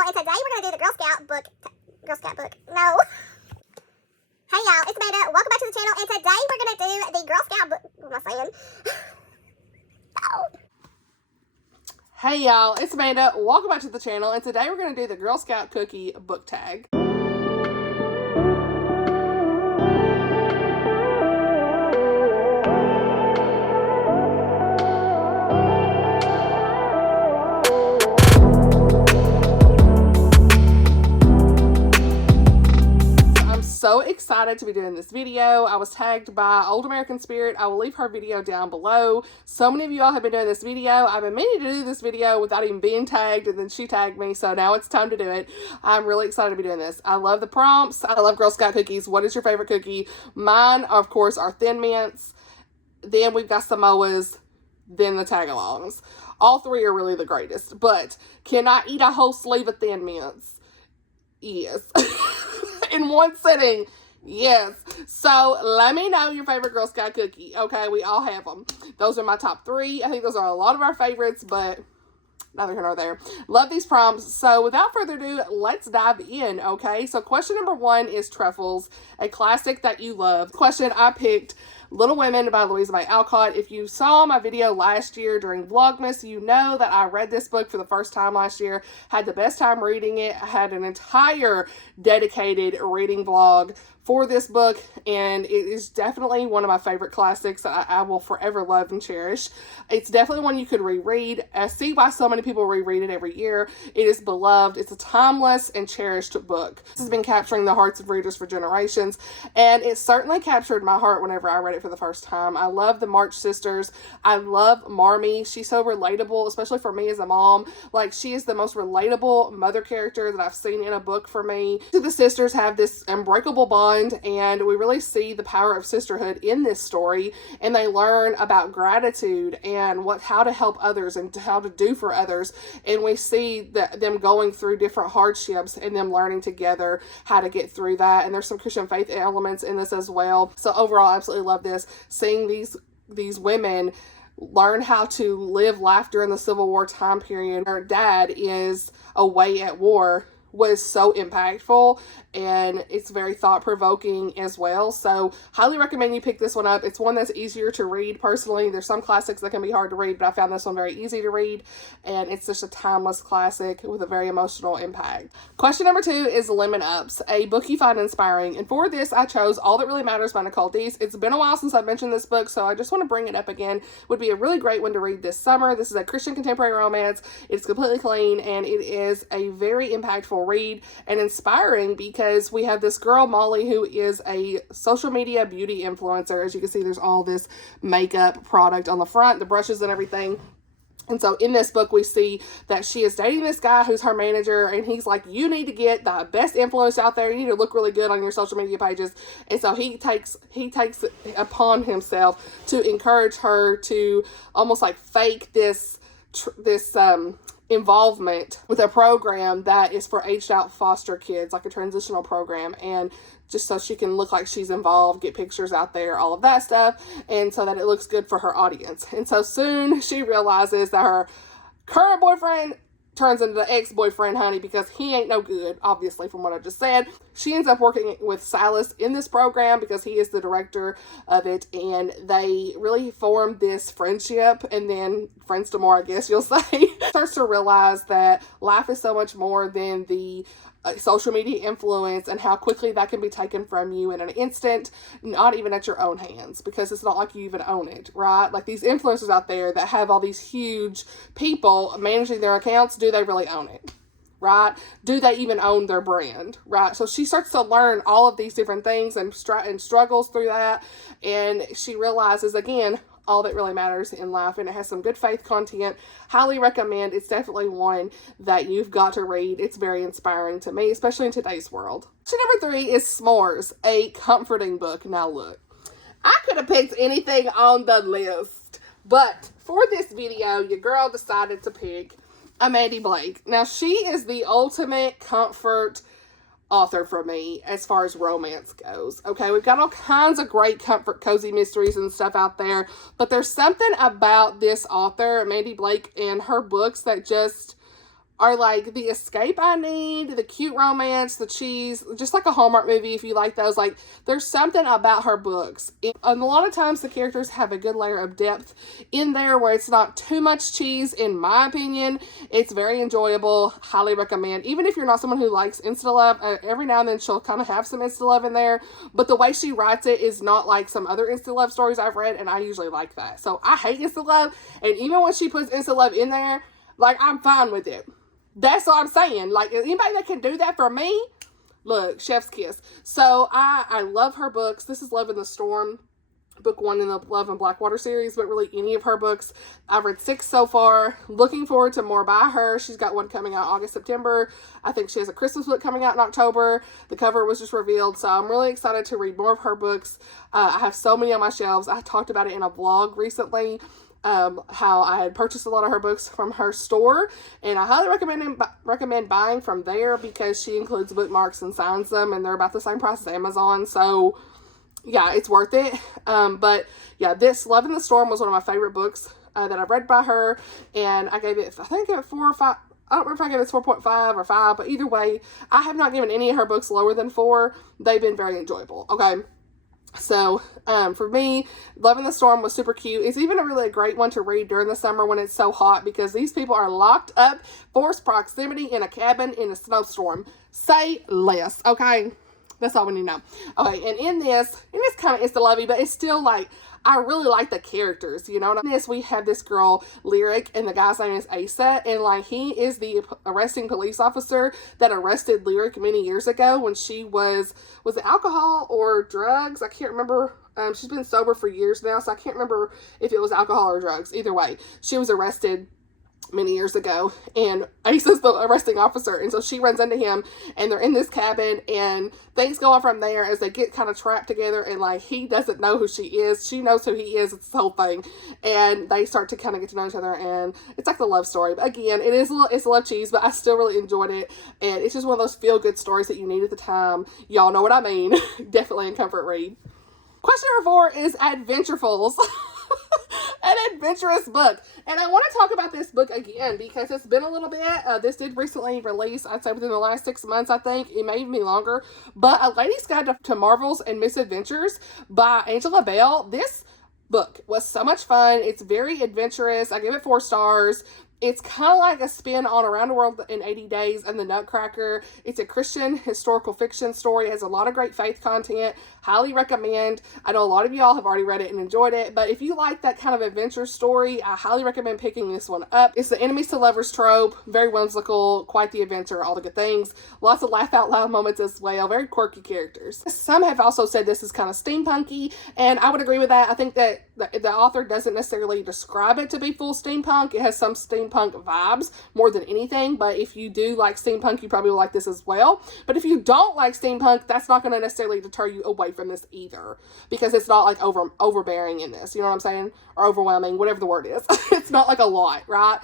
channel, and today we're going to do the Girl Scout book. Girl Scout book. No. Hey y'all, it's Amanda. Welcome back to the channel, and today we're going to do the Girl Scout book. What am I saying? Oh. Hey y'all, it's Amanda. Welcome back to the channel, and today we're going to do the Girl Scout cookie book tag. So excited to be doing this video. I was tagged by Old American Spirit. I will leave her video down below. So many of you all have been doing this video. I've been meaning to do this video without even being tagged, and then she tagged me, so now it's time to do it. I'm really excited to be doing this. I love the prompts. I love Girl Scout cookies. What is your favorite cookie? Mine, of course, are Thin Mints. Then we've got Samoas. Then the Tagalongs. All three are really the greatest. But can I eat a whole sleeve of Thin Mints? Yes. In one sitting. Yes. So let me know your favorite Girl Scout cookie. Okay, we all have them. Those are my top three. I think those are a lot of our favorites, but neither here nor there. Love these prompts. So without further ado, let's dive in. Okay, so question number one is Trefoils, a classic that you love. Question I picked Little Women by Louisa May Alcott. If you saw my video last year during Vlogmas, you know that I read this book for the first time last year. Had the best time reading it. I had an entire dedicated reading vlog for this book, and it is definitely one of my favorite classics that I will forever love and cherish. It's definitely one you could reread. I see why so many people reread it every year. It is beloved. It's a timeless and cherished book. This has been capturing the hearts of readers for generations, and it certainly captured my heart whenever I read it for the first time. I love the March sisters. I love Marmee. She's so relatable, especially for me as a mom. Like, she is the most relatable mother character that I've seen in a book for me. The sisters have this unbreakable bond, and we really see the power of sisterhood in this story, and they learn about gratitude and how to help others and how to do for others, and we see them going through different hardships and them learning together how to get through that. And there's some Christian faith elements in this as well. So overall, I absolutely love this, seeing these women learn how to live life during the Civil War time period. Her dad is away at war was so impactful, and it's very thought-provoking as well. So highly recommend you pick this one up. It's one that's easier to read personally. There's some classics that can be hard to read, but I found this one very easy to read, and it's just a timeless classic with a very emotional impact. Question number two is Lemon Ups, a book you find inspiring. And for this, I chose All That Really Matters by Nicole Deese. It's been a while since I've mentioned this book, so I just want to bring it up again. Would be a really great one to read this summer. This is a Christian contemporary romance. It's completely clean, and it is a very impactful read and inspiring, because we have this girl Molly who is a social media beauty influencer. As you can see, there's all this makeup product on the front, the brushes and everything. And so in this book, we see that she is dating this guy who's her manager, and he's like, you need to get the best influence out there. You need to look really good on your social media pages. And so he takes it upon himself to encourage her to almost like fake this involvement with a program that is for aged out foster kids, like a transitional program, and just so she can look like she's involved, get pictures out there, all of that stuff, and so that it looks good for her audience. And so soon she realizes that her current boyfriend turns into the ex-boyfriend, honey, because he ain't no good, obviously, from what I just said. She ends up working with Silas in this program because he is the director of it, and they really form this friendship, and then friends to more, I guess you'll say. Starts to realize that life is so much more than the social media influence, and how quickly that can be taken from you in an instant, not even at your own hands, because it's not like you even own it, right? Like these influencers out there that have all these huge people managing their accounts, do they really own it? Right? Do they even own their brand? Right? So she starts to learn all of these different things and struggles through that, and she realizes, again, all that really matters in life, and it has some good faith content. Highly recommend. It's definitely one that you've got to read. It's very inspiring to me, especially in today's world. Question number three is S'mores, a comforting book. Now look, I could have picked anything on the list, but for this video, your girl decided to pick Mandi Blake. Now, she is the ultimate comfort author for me as far as romance goes. Okay, we've got all kinds of great comfort cozy mysteries and stuff out there, but there's something about this author, Mandi Blake, and her books that just are like the escape I need, the cute romance, the cheese, just like a Hallmark movie if you like those. Like, there's something about her books. And a lot of times the characters have a good layer of depth in there where it's not too much cheese, in my opinion. It's very enjoyable. Highly recommend. Even if you're not someone who likes insta-love, every now and then she'll kind of have some insta-love in there. But the way she writes it is not like some other insta-love stories I've read, and I usually like that. So I hate insta-love, and even when she puts insta-love in there, like, I'm fine with it. That's what I'm saying. Like, anybody that can do that for me, look, chef's kiss. So I love her books. This is Love in the Storm, book 1 in the Love and Blackwater series, but really any of her books. I've read 6 so far. Looking forward to more by her. She's got one coming out August, September. I think she has a Christmas book coming out in October. The cover was just revealed, so I'm really excited to read more of her books. I have so many on my shelves. I talked about it in a vlog recently. How I had purchased a lot of her books from her store, and I highly recommend buying from there because she includes bookmarks and signs them, and they're about the same price as Amazon. So yeah, it's worth it. But yeah, this Love in the Storm was one of my favorite books that I've read by her, and I think I gave it 4 or 5. I don't remember if I gave it 4.5 or 5, but either way, I have not given any of her books lower than 4. They've been very enjoyable. Okay. So, for me, Love in the Storm was super cute. It's even a really great one to read during the summer when it's so hot, because these people are locked up, forced proximity in a cabin in a snowstorm. Say less, okay? That's all we need to know. Okay, and in this, and it's kind of insta-lovey, but it's still like, I really like the characters, you know. In this, we have this girl, Lyric, and the guy's name is Asa, and like, he is the arresting police officer that arrested Lyric many years ago when she was it alcohol or drugs? I can't remember. She's been sober for years now, so I can't remember if it was alcohol or drugs. Either way, she was arrested many years ago, and Asa's the arresting officer, and so she runs into him, and they're in this cabin, and things go on from there as they get kind of trapped together, and like, he doesn't know who she is, she knows who he is. It's the whole thing, and they start to kind of get to know each other, and it's like the love story. But again, it's a love cheese, but I still really enjoyed it, and it's just one of those feel-good stories that you need at the time. Y'all know what I mean. Definitely a comfort read. Question number 4 is Adventurefuls. An adventurous book, and I want to talk about this book again because it's been a little bit. This did recently release, I'd say within the last 6 months. I think it may even be longer, but A Lady's Guide to Marvels and Misadventures by Angela Bell. This book was so much fun. It's very adventurous. I give it 4 stars. It's kind of like a spin on Around the World in 80 Days and The Nutcracker. It's a Christian historical fiction story. It has a lot of great faith content. Highly recommend. I know a lot of y'all have already read it and enjoyed it, but if you like that kind of adventure story, I highly recommend picking this one up. It's the enemies to lovers trope. Very whimsical, quite the adventure, all the good things. Lots of laugh out loud moments as well. Very quirky characters. Some have also said this is kind of steampunky, and I would agree with that. I think that the author doesn't necessarily describe it to be full steampunk. It has some steampunk vibes more than anything, but if you do like steampunk, you probably will like this as well. But if you don't like steampunk, that's not going to necessarily deter you away from this either, because it's not like overbearing in this, you know what I'm saying, or overwhelming, whatever the word is. It's not like a lot, right?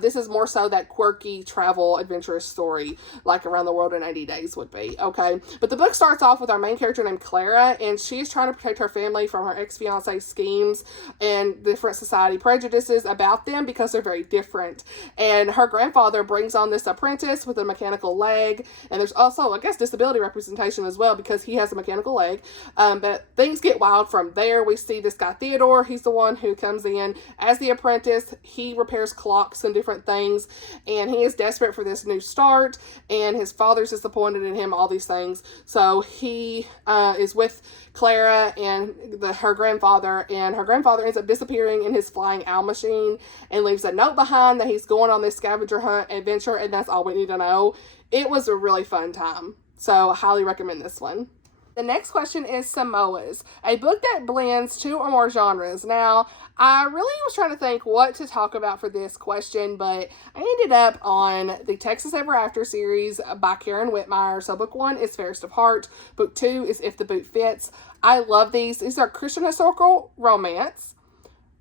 This is more so that quirky travel adventurous story like Around the World in 80 Days would be. Okay, but the book starts off with our main character named Clara, and she's trying to protect her family from her ex-fiance's schemes and different society prejudices about them because they're very different. And her grandfather brings on this apprentice with a mechanical leg, and there's also, I guess, disability representation as well because he has a mechanical leg. But things get wild from there. We see this guy Theodore. He's the one who comes in as the apprentice. He repairs clocks and different things, and he is desperate for this new start, and his father's disappointed in him, all these things. So he is with Clara and her grandfather, and her grandfather ends up disappearing in his flying owl machine and leaves a note behind that he's going on this scavenger hunt adventure, and that's all we need to know. It was a really fun time, so I highly recommend this one. The next question is Samoas, a book that blends 2 or more genres. Now, I really was trying to think what to talk about for this question, but I ended up on the Texas Ever After series by Karen Witmeyer. So book 1 is Fairest of Heart. Book 2 is If the Boot Fits. I love these. These are Christian historical romance,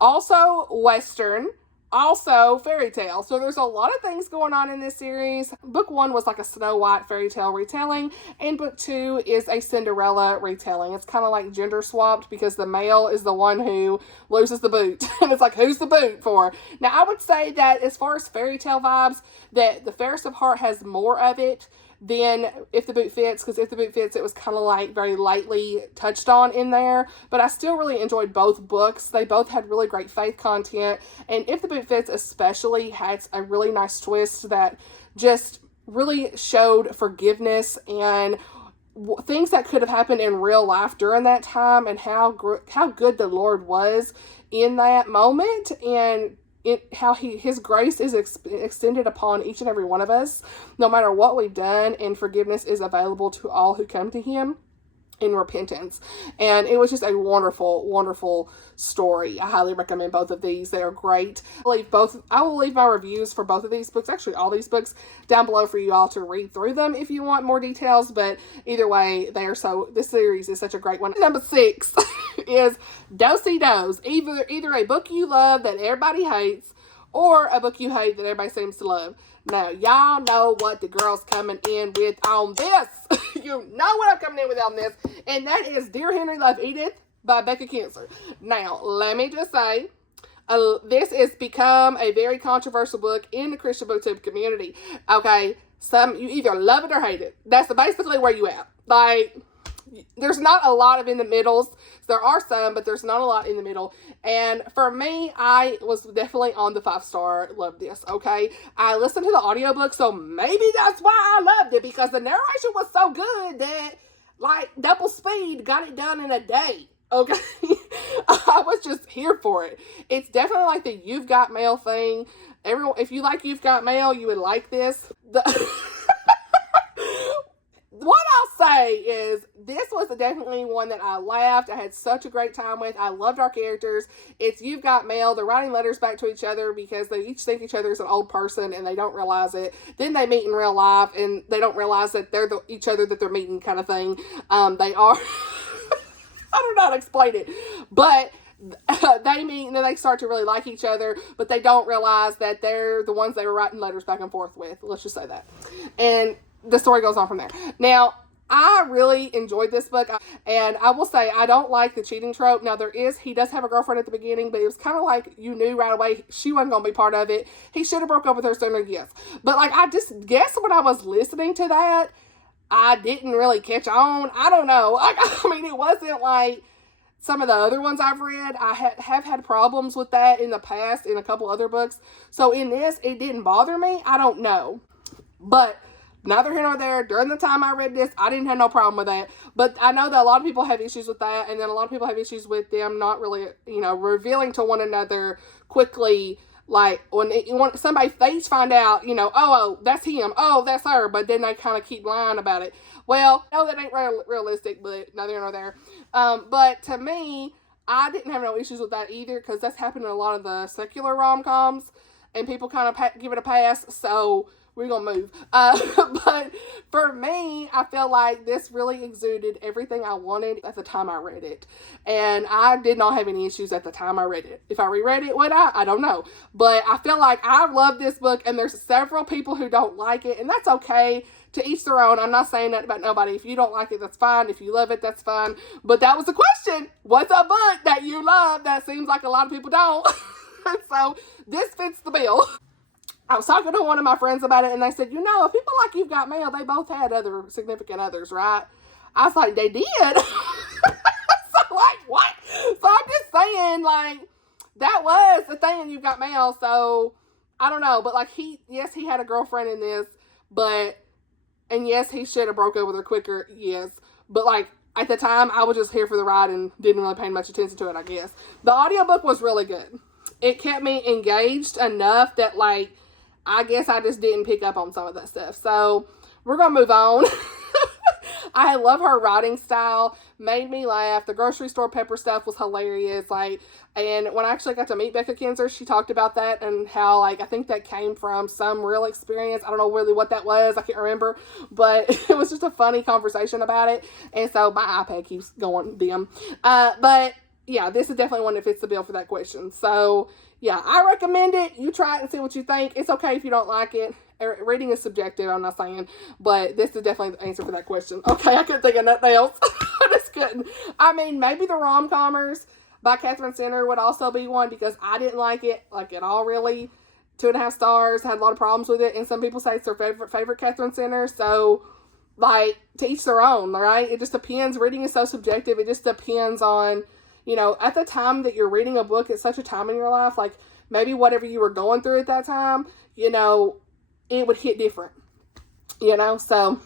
also Western, also fairy tale. So there's a lot of things going on in this series. Book 1 was like a Snow White fairy tale retelling, and book 2 is a Cinderella retelling. It's kind of like gender swapped because the male is the one who loses the boot. And it's like, who's the boot for? Now, I would say that as far as fairy tale vibes, that the Fairest of Heart has more of it than If the Boot Fits, because If the Boot Fits, it was kind of like very lightly touched on in there, but I still really enjoyed both books. They both had really great faith content, and If the Boot Fits especially had a really nice twist that just really showed forgiveness and things that could have happened in real life during that time, and how good the Lord was in that moment, and how his grace is extended upon each and every one of us, no matter what we've done, and forgiveness is available to all who come to him in repentance. And it was just a wonderful, wonderful story. I highly recommend both of these. They are great. I will leave my reviews for both of these books, actually all these books, down below for you all to read through them if you want more details. But either way, this series is such a great one. Number 6 is Do-Si-Dos. Either a book you love that everybody hates, or a book you hate that everybody seems to love. Now, y'all know what the girl's coming in with on this. You know what I'm coming in with on this. And that is Dear Henry Love Edith by Becca Kinzer. Now, let me just say, this has become a very controversial book in the Christian BookTube community. Okay, you either love it or hate it. That's basically where you at. Like, there's not a lot of in the middles. There are some, but there's not a lot in the middle. And for me, I was definitely on the 5-star. Loved this, okay? I listened to the audiobook, so maybe that's why I loved it, because the narration was so good that, like, double speed got it done in a day, okay? I was just here for it. It's definitely like the You've Got Mail thing. If you like You've Got Mail, you would like this. What I'll say is, this was definitely one that I laughed. I had such a great time with. I loved our characters. It's You've Got Mail. They're writing letters back to each other because they each think each other is an old person and they don't realize it. Then they meet in real life and they don't realize that they're each other that they're meeting, kind of thing. They are. I don't know how to explain it. But they meet and then they start to really like each other, but they don't realize that they're the ones they were writing letters back and forth with. Let's just say that. And the story goes on from there. Now, I really enjoyed this book, and I will say I don't like the cheating trope. Now, he does have a girlfriend at the beginning, but it was kind of like you knew right away she wasn't going to be part of it. He should have broke up with her sooner, yes. But, like, I just guess when I was listening to that, I didn't really catch on. I don't know. I mean, it wasn't like some of the other ones I've read. I have had problems with that in the past in a couple other books. So, in this, it didn't bother me. I don't know. But neither here nor there. During the time I read this, I didn't have no problem with that. But I know that a lot of people have issues with that. And then a lot of people have issues with them not really, revealing to one another quickly. Like, when somebody, they each find out, oh, that's him. Oh, that's her. But then they kind of keep lying about it. Well, no, that ain't realistic, but neither here nor there. But to me, I didn't have no issues with that either, because that's happened in a lot of the secular rom-coms. And people kind of give it a pass. So we're going to move. But for me, I feel like this really exuded everything I wanted at the time I read it. And I did not have any issues at the time I read it. If I reread it, would I? I don't know. But I feel like I love this book, and there's several people who don't like it, and that's okay. To each their own. I'm not saying that about nobody. If you don't like it, that's fine. If you love it, that's fine. But that was the question. What's a book that you love that seems like a lot of people don't? So this fits the bill. I was talking to one of my friends about it, and they said, if people like You've Got Mail, they both had other significant others, right? I was like, they did? So, like, what? So, I'm just saying, like, that was the thing in You've Got Mail, so, I don't know. But, like, he had a girlfriend in this, and yes, he should have broke up with her quicker, yes. But, like, at the time, I was just here for the ride and didn't really pay much attention to it, I guess. The audiobook was really good. It kept me engaged enough that, like, I guess I just didn't pick up on some of that stuff. So, we're going to move on. I love her writing style. Made me laugh. The grocery store pepper stuff was hilarious. And when I actually got to meet Becca Kinzer, she talked about that and how, I think that came from some real experience. I don't know really what that was. I can't remember. But it was just a funny conversation about it. And so, my iPad keeps going dim. But yeah, this is definitely one that fits the bill for that question. So, yeah, I recommend it. You try it and see what you think. It's okay if you don't like it. Reading is subjective, I'm not saying, but this is definitely the answer for that question. Okay, I couldn't think of nothing else. I just couldn't. I mean, maybe the Rom-Commers by Catherine Center would also be one, because I didn't like it, like, at all, really. 2.5 stars, had a lot of problems with it, and some people say it's their favorite Catherine Center, so, like, to each their own, right? It just depends. Reading is so subjective. It just depends on, you know, at the time that you're reading a book, it's such a time in your life, like, maybe whatever you were going through at that time, you know, it would hit different, you know, so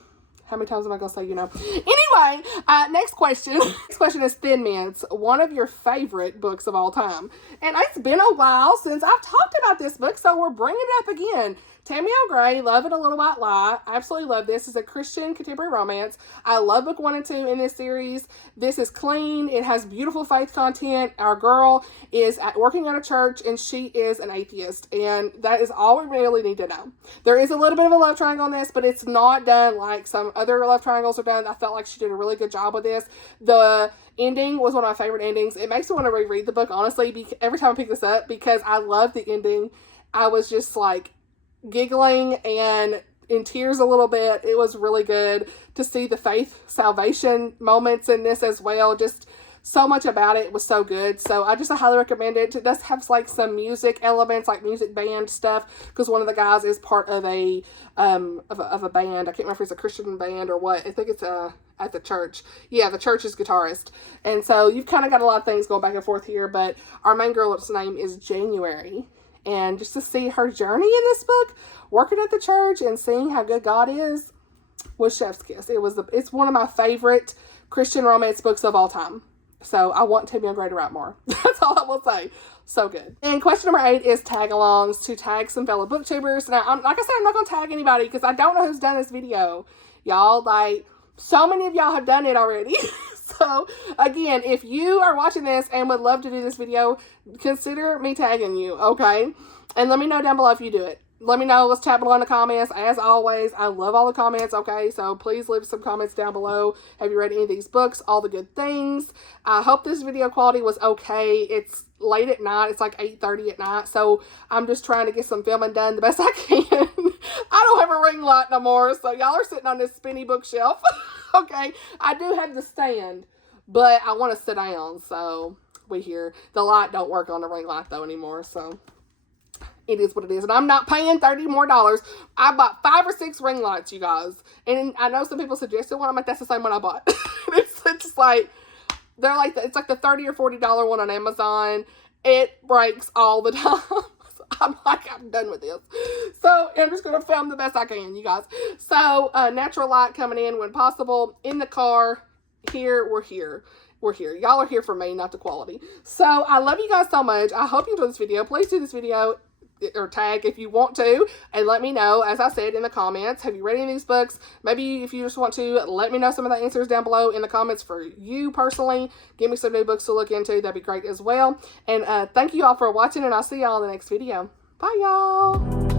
how many times am I going to say, you know? Anyway, next question. Next question is Thin Mints, one of your favorite books of all time. And it's been a while since I've talked about this book, so we're bringing it up again. Tammy O'Gray, Love and a Little White Lie. I absolutely love this. It's a Christian contemporary romance. I love book 1 and 2 in this series. This is clean. It has beautiful faith content. Our girl is working at a church, and she is an atheist. And that is all we really need to know. There is a little bit of a love triangle on this, but it's not done like some other love triangles are done. I felt like she did a really good job with this. The ending was one of my favorite endings. It makes me want to reread the book, honestly, every time I pick this up, because I love the ending. I was just like giggling and in tears a little bit. It was really good to see the faith salvation moments in this as well. Just so much about it was so good. So I highly recommend it. It does have like some music elements, like music band stuff, because one of the guys is part of a of a band. I can't remember if it's a Christian band or what. I think it's at the church. Yeah, the church's guitarist. And so you've kind of got a lot of things going back and forth here, but our main girl's name is January. And just to see her journey in this book, working at the church and seeing how good God is, was chef's kiss. It's one of my favorite Christian romance books of all time. So I want Tammy O'Gray to write more. That's all I will say. So good. And question number 8 is Tagalongs, to tag some fellow booktubers. Now, like I said, I'm not going to tag anybody because I don't know who's done this video. Y'all, like, so many of y'all have done it already. So, again, if you are watching this and would love to do this video, consider me tagging you, okay? And let me know down below if you do it. Let me know. Let's chat below in the comments. As always, I love all the comments, okay? So, please leave some comments down below. Have you read any of these books? All the good things. I hope this video quality was okay. It's late at night. It's like 8:30 at night. So, I'm just trying to get some filming done the best I can. I don't have a ring light no more. So, y'all are sitting on this spinny bookshelf. Okay, I do have the stand, but I want to sit down, so we here. The light don't work on the ring light, though, anymore, so it is what it is. And I'm not paying $30 more. I bought 5 or 6 ring lights, you guys. And I know some people suggested one. I'm like, that's the same one I bought. It's like, they're like, it's like the $30 or $40 one on Amazon. It breaks all the time. I'm like, I'm done with this. So, I'm just going to film the best I can, you guys. So, natural light coming in when possible. In the car, we're here. We're here. Y'all are here for me, not the quality. So, I love you guys so much. I hope you enjoyed this video. Please do this video, or tag if you want to, and let me know, as I said, in the comments, have you read any of these books? Maybe if you just want to, let me know some of the answers down below in the comments for you personally. Give me some new books to look into. That'd be great as well. And thank you all for watching, and I'll see y'all in the next video. Bye, y'all.